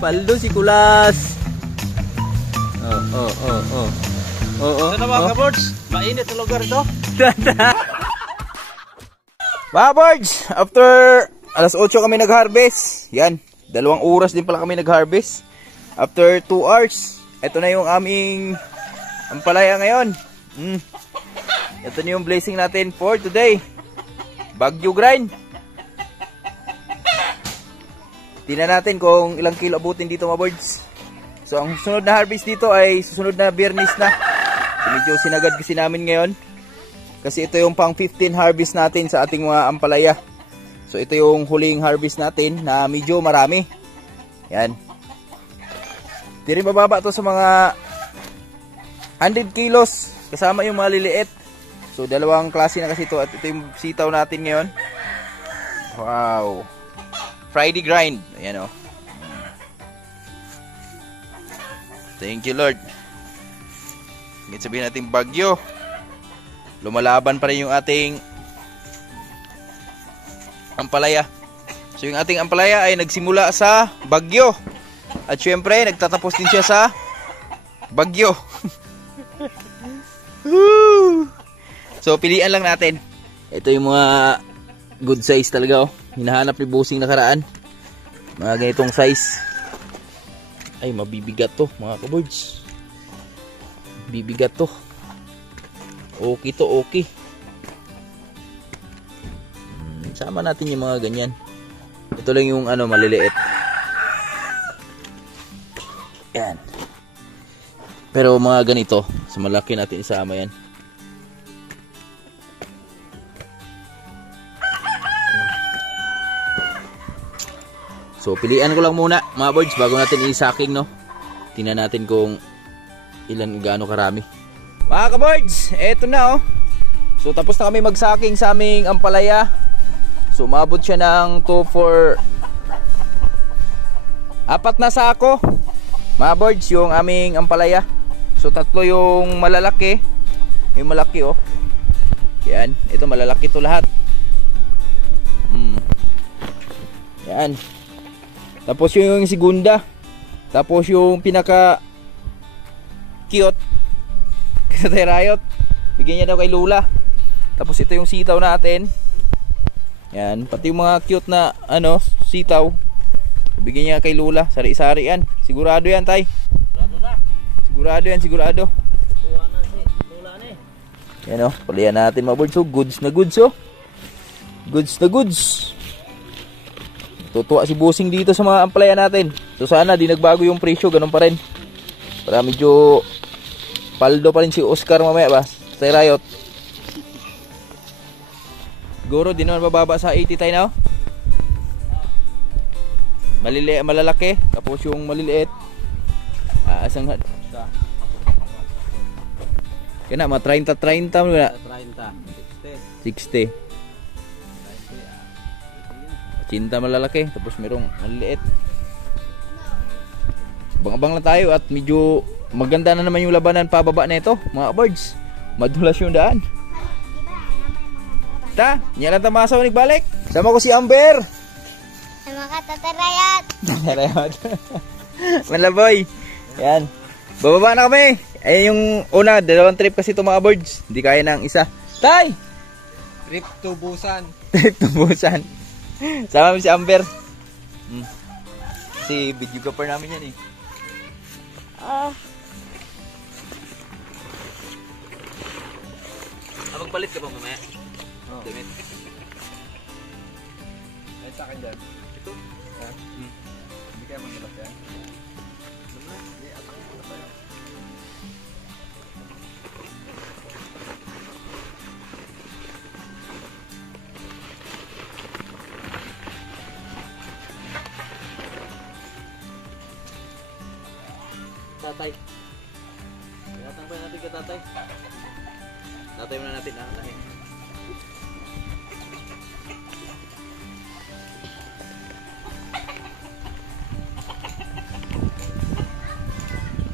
Paldo si Kulas. Ano mga kabords? Mainit sa lugar to. Mga birds, after alas 8 kami nag-harvest. Yan, 2 oras din pala kami nag-harvest. After 2 hours, ito na yung aming ampalaya ngayon. Ito na yung blessing natin for today. Baguio grind. Tingnan natin kung ilang kilo abutin dito mga birds. So ang susunod na harvest dito ay susunod na Biyernes na. So, medyo sinagad kasi namin ngayon. Kasi ito yung pang 15 harvest natin sa ating mga ampalaya. So ito yung huling harvest natin na medyo marami. Yan. Di rin mababa to sa mga 100 kilos. Kasama yung mga liliit. So 2 klase na kasi ito. At ito yung sitaw natin ngayon. Wow. Friday grind. Ayan o. Thank you Lord. Ngayon sabihin natin Baguio. Lumalaban pa rin yung ating ampalaya. So yung ating ampalaya ay nagsimula sa Baguio. At syempre nagtatapos din siya sa Baguio. So pilian lang natin. Ito yung mga good size talaga oh. Hinahanap ni Bossing nakaraan. Mga ganitong size. Ay mabibigat to mga kaboards. Bibigat to. Okay to okay. Sama natin yung mga ganyan. Ito lang yung ano maliliit. Yan. Pero mga ganito, sa malaki natin isama yan. So pilian ko lang muna mga birds bago natin i-sacking no. Tingnan natin kung ilan gaano karami. Mga ka-birds, eto na oh. So tapos na kami mag-sacking sa aming ampalaya. So umabot siya ng 4 na sako. Mga birds, yung aming ampalaya. So 3 yung malalaki. Yung malaki oh. Yan, ito malalaki to lahat. Yan. Tapos yung segunda. Tapos yung pinaka cute Tatay Rayot, bigyan niya daw kay Lula. Tapos ito yung sitaw natin. Yan, pati yung mga cute na ano, sitaw. Bigyan niya kay Lula, sari-sari yan. Sigurado yan, Tay. Sigurado yan, sigurado. Yan oh, palihan natin mga birds oh. Goods na goods oh. Goods na goods. Tutuwa si Bossing dito sa mga ampalaya natin. So sana di nagbago yung presyo, ganun pa rin. Para medyo paldo pa rin si Oscar mamaya ba? Tatay Rayot. Siguro di naman bababa sa 80 tayo na oh. Malalaki. Tapos yung maliliit asang kaya na mga 30 mo na 60 cinta malalaki. Tapos merong maliliit. Abang-abang lang tayo at medyo maganda na naman yung labanan pababa na ito mga birds. Madulas yung daan. Ta, niya lang tamasaw nagbalik. Sama ko si Amber. Sama ka Tatay Rayot. Tatay Rayot. Manlaboy. Yan. Bababa na kami. Ay yung una, 2 trip kasi ito mga birds. Hindi kaya ng isa. Tay! Trip to Busan. Trip to Busan. Sama mi si Amber. Si videographer namin yan eh. Magpalit ka ba mamaya? Oo. Damit. Ay sa akin dyan. Ito? Hindi kaya magpalit yan. Tatay. Tinatang pa natin ka tatay. Tatay muna natin ang lahi.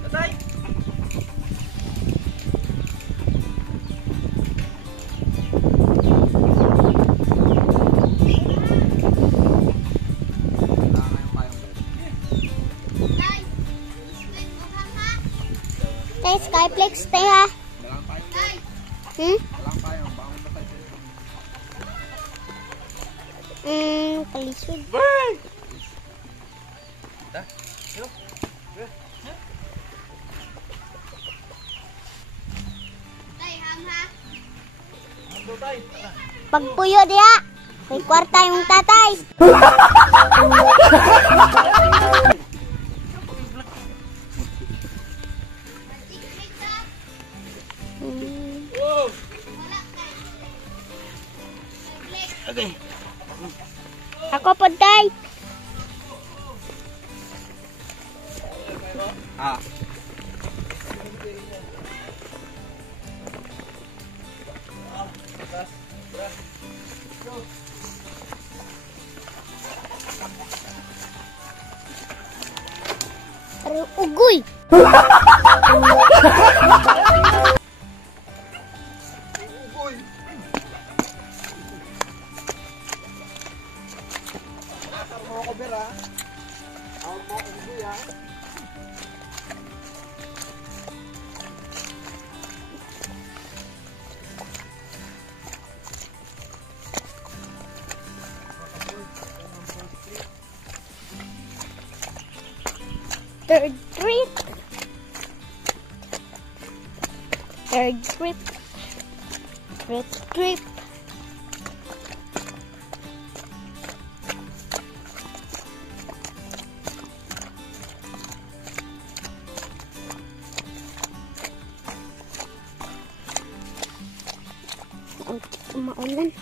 Tatay! Netflix tayo ha. Dalang tayo. Hmm? Dalang tayo. Bangon na tayo. Kalisod. Ta? Yo. Pagpuyo diha. May kwarta yung tatay. Okay. Ako po tay. Ah. Parang ugoy. Third trip. Third trip. Third trip. Maulan.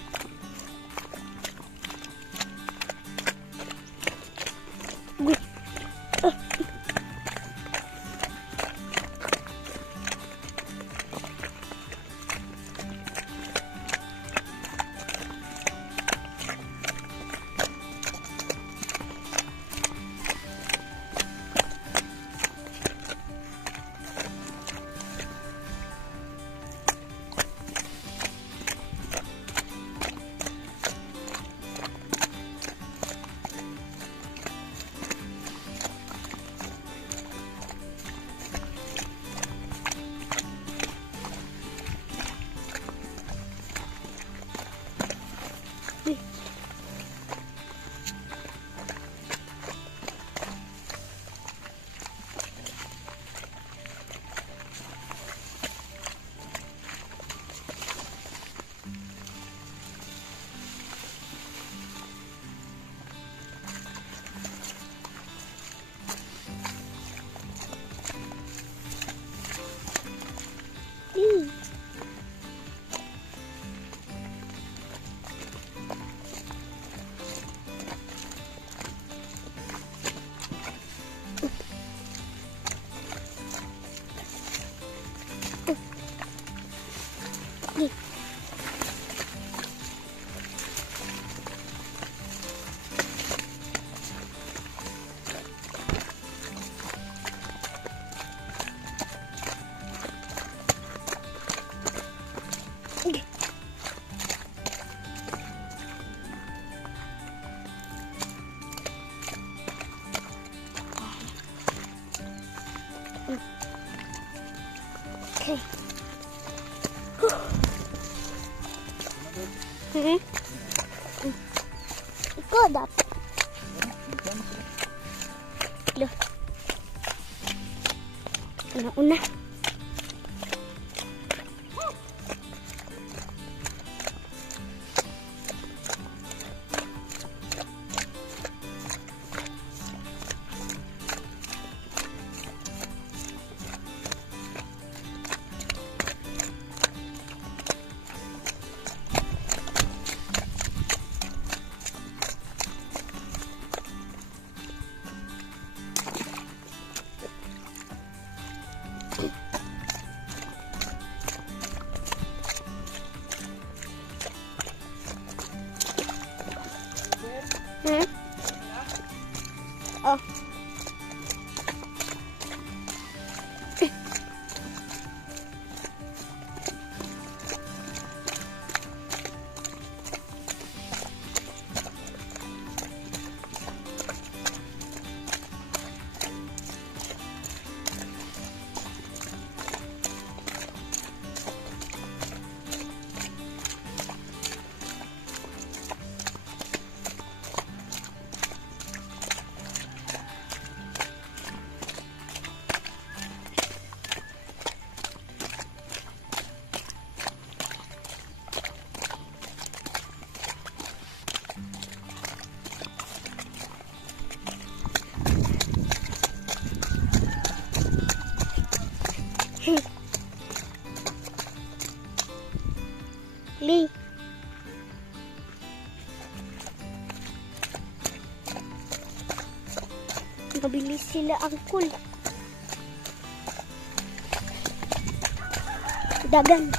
Okay. Ikaw dapat. Loh. Una-una. Okay. Mabilis sila angkol. Dagan.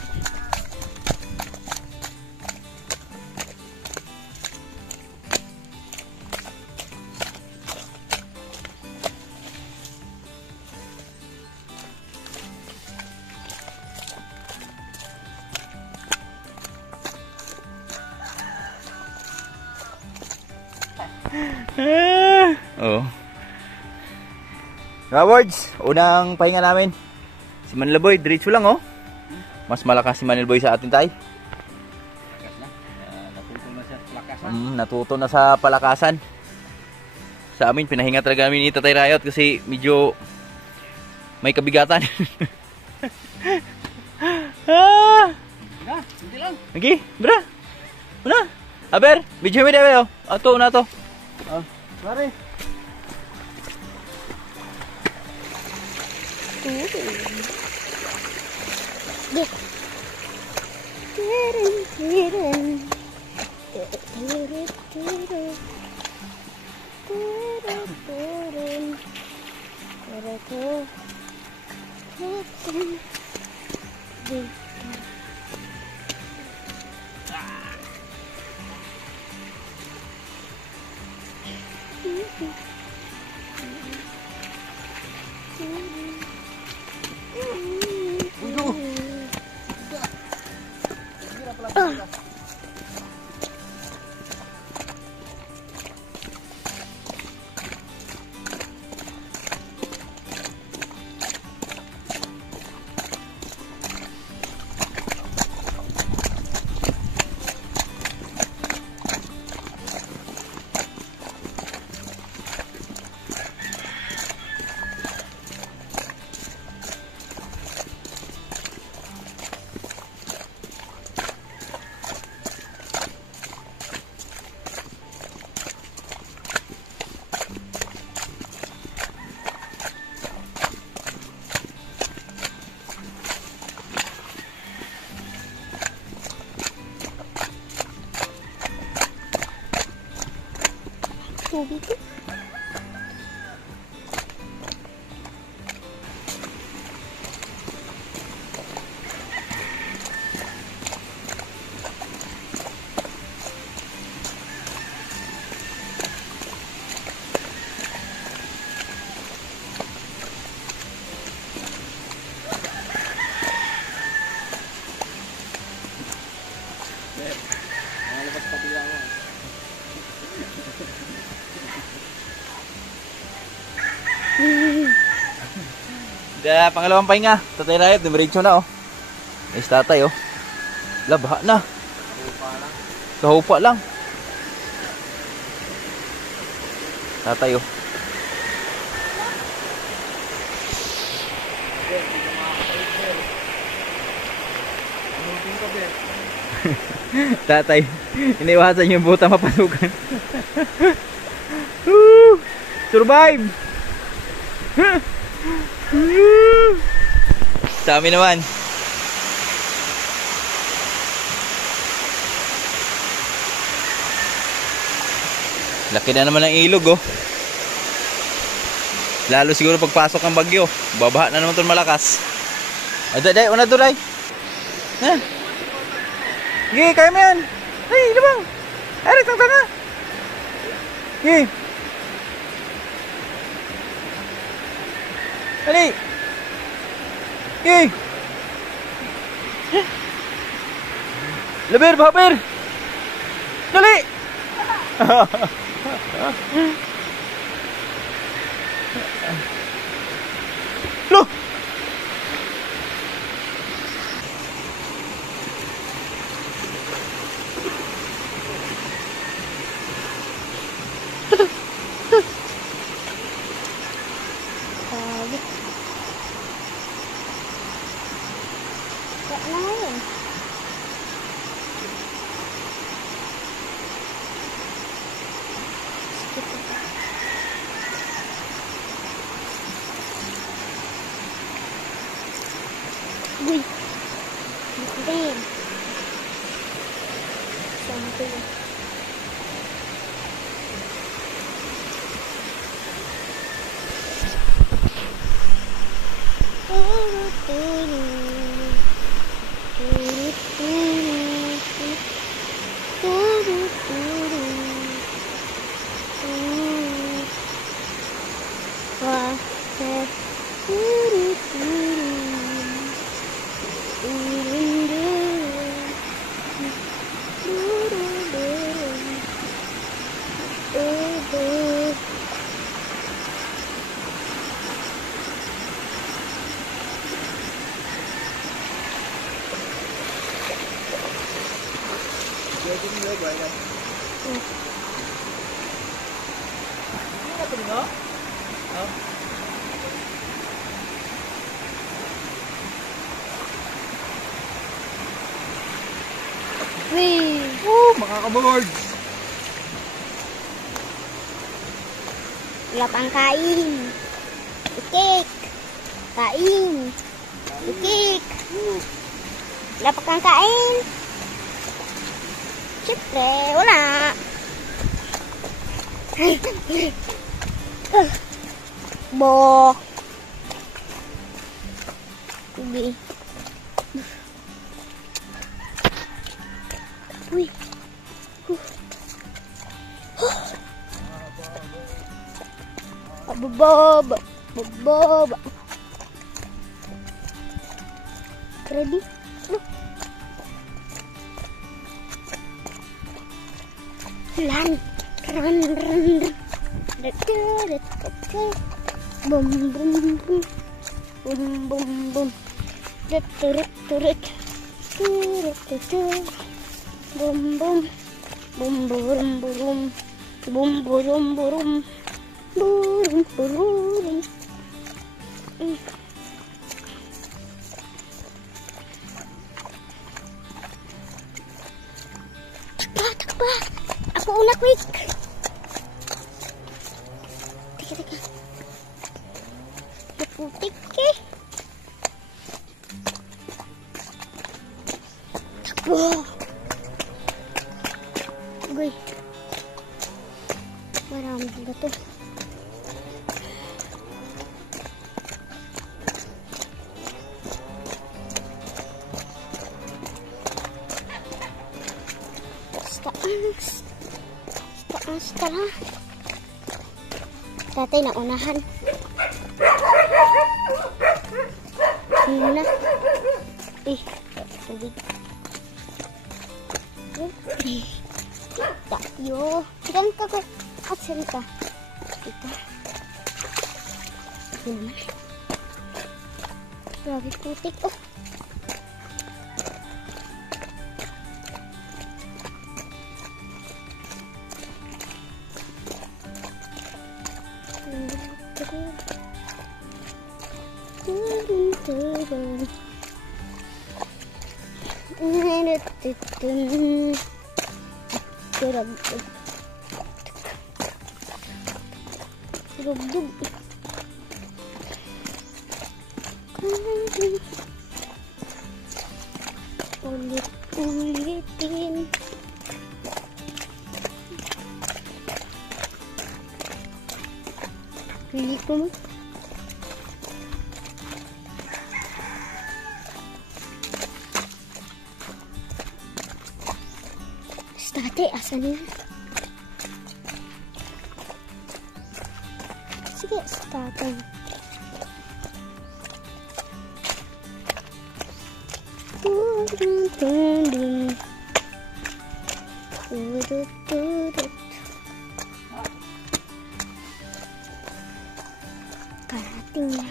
Oh. Rawards, unang pahinga namin. Si Manlaboy, diretso lang oh. Mas malakas si Manlaboy sa atin tay. Lakas na. Natuto na siya sa lakasan. Natuto na sa palakasan. Sa amin, pinahinga talaga namin ni Tatay Rayot kasi medyo may kabigatan. Na, hindi lang. Okay, bra. Una. Aber, video mo dito. Ato na to. Pare. Deh. Tirin, tirin. Tirin, tirin. Tirin, tirin. Tirin, tirin. Deh. Tubig. Nalabas pati lang ako. Pangalawang pahinga. Tatay Rayot, dumiretso na oh. Is tatay oh. Labha na. Kahupa lang. Tatay oh. Tatay, iniwasan yung buta mapasukan. Woo! Survive! Sa amin naman. Laki na naman ng ilog oh. Lalo siguro pagpasok ng bagyo. Babaha na naman itong malakas. Aday, una to day. Ha? Sige, kaya mo yan. Ay, labang. Ay, tanga. Sige. Dali. Sige. Labir, babir. Dali. Loh. Uy. Then. Sampai. Lagi ni lagi ay. Ano na to no? Oh. Wee! Mga kabord. Wala pang kain. Ikik. Kain. Ikik. Wala pa kang kain. Siyempre, wala. Bo. Sige. Uy. Bob. Bob. Ready? Run. Boom, boom, boom. Boom, boom, boom. Turut. Boom, boom. Boom, boom, boom. Boom, boom, boom. Boom. Takpa. Ako una, quick. Teka. Naputik eh. Takbo. Uy. Marami ba ito? Taas. Tatay na unahan. Muna. Tubig. Tayo. Ilan ka ko? Asan ka? Ito. Ito naman. Grabe putik. Oh. Rugdug. Ulit-ulitin. Pilit mo. Tate, asan na? Sige, tate. Karating na.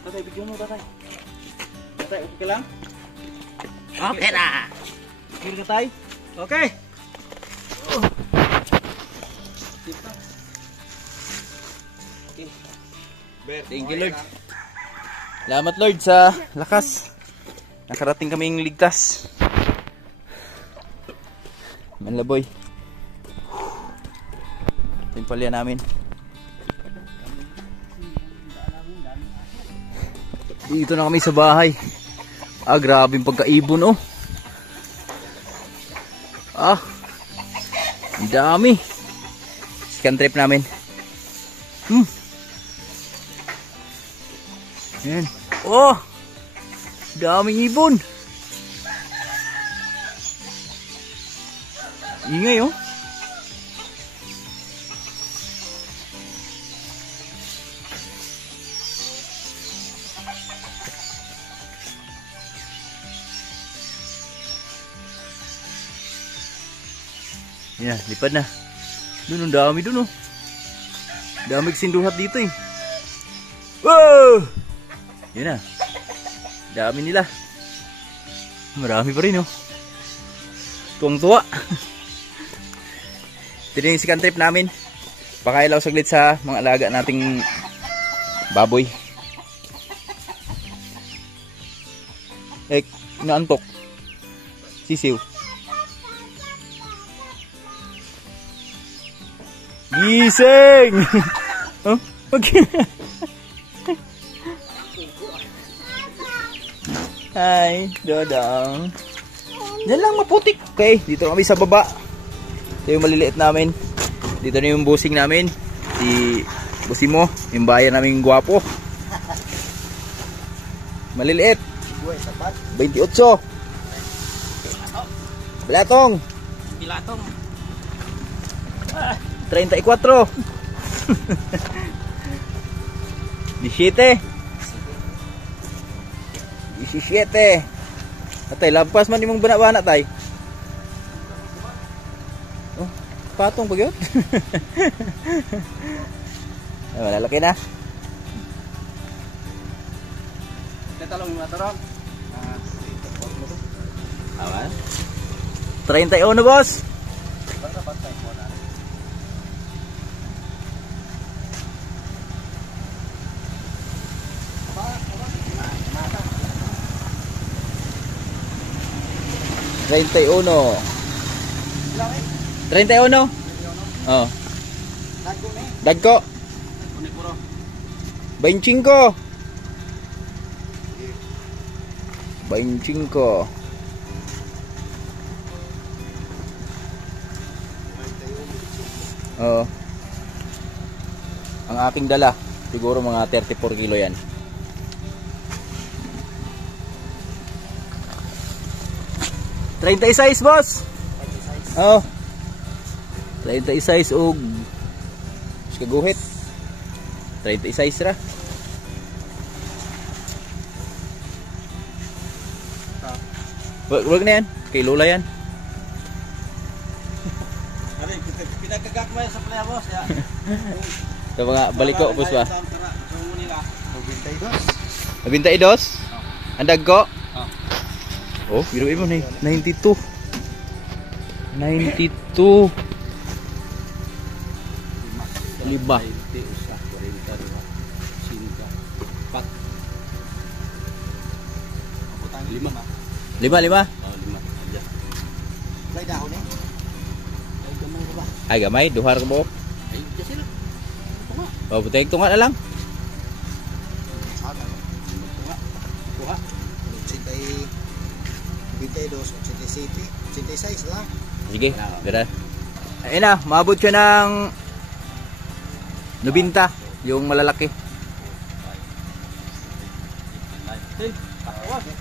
Tatay, bigyan mo, tatay. Tatay, okay ka lang? Okay na. Sige ka, tay. Okay. Okay. Thank you, Lord. Salamat, Lord, sa lakas. Nakarating kaming ligtas. Manlaboy. Ito yung palya namin. Dito na kami sa bahay. Grabe yung pagkaibon, oh. Ang dami. Second trip namin. Yan. Oh, daming ibon. Ingay, oh. Yan, lipad na. Doon, ang dami doon, oh. Dami sinduhat dito, eh. Wow! Yan na. Dami nila. Marami pa rin, oh. Tuwang-tuwa. Ito na yung second trip namin. Pakailaw saglit sa mga alaga nating baboy. Naantok. Sisiw. Gising! Oh, okay. Hi, Dodong. Diyan lang maputik. Okay, dito kami sa baba. Ito yung maliliit namin. Dito na yung busing namin. Si Busimo, yung bayan naming gwapo. Maliliit. 28. Bilatong. 34. 17. 17. Atay, lampas man imong bana-bana tay. Oh, patong pa gyud. Ay, malalaki na. Talong yung matarong. 31 na, boss. Treinta-uno. Oh. Dagko. 25. 25. Oo. Ang aking dala, siguro mga 34 kilo yan. $36, boss. Oo. 36 og kaguhit. 36 ra. Wag na yan. Kay Lola yan. Pinagkagakmay sa playa, boss. Ito mga baliko, boss ba? 22? Ang dagko? Oh, biruin mo na 92. 92. 5. 5. Ay gamay, duhar ka mo. Oh, butek tunga na lang. Sige, ganda. Ayun na, maabot siya ng 90, yung malalaki.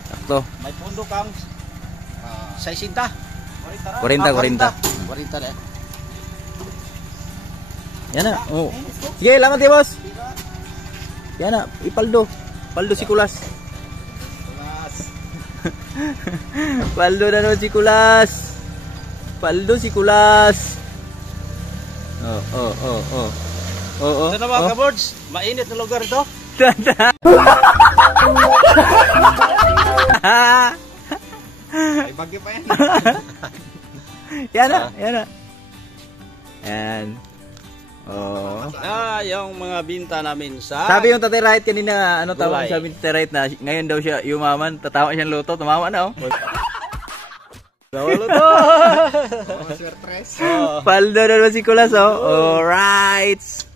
Sakto. May pundo kang 60. 40 na. Yan na. Oh. Sige, lamat ya, boss. Yan na, ipaldo. Paldo si Kulas. Paldo na no si Kulas. Paldo si Kulas. Oh. Ito na mga kabords, mainit na lugar ito. Ay, bagyo pa yan. Yan na. Yan. Oh. Yung mga binta namin sa... Sabi yung Tatay Right kanina, ano tawag Gulay. sabi ni Tatay Right na ngayon daw siya yumaman, tatawa siyang luto, tumama na oh. luto. Paldo na naman si Kulas oh. Alright.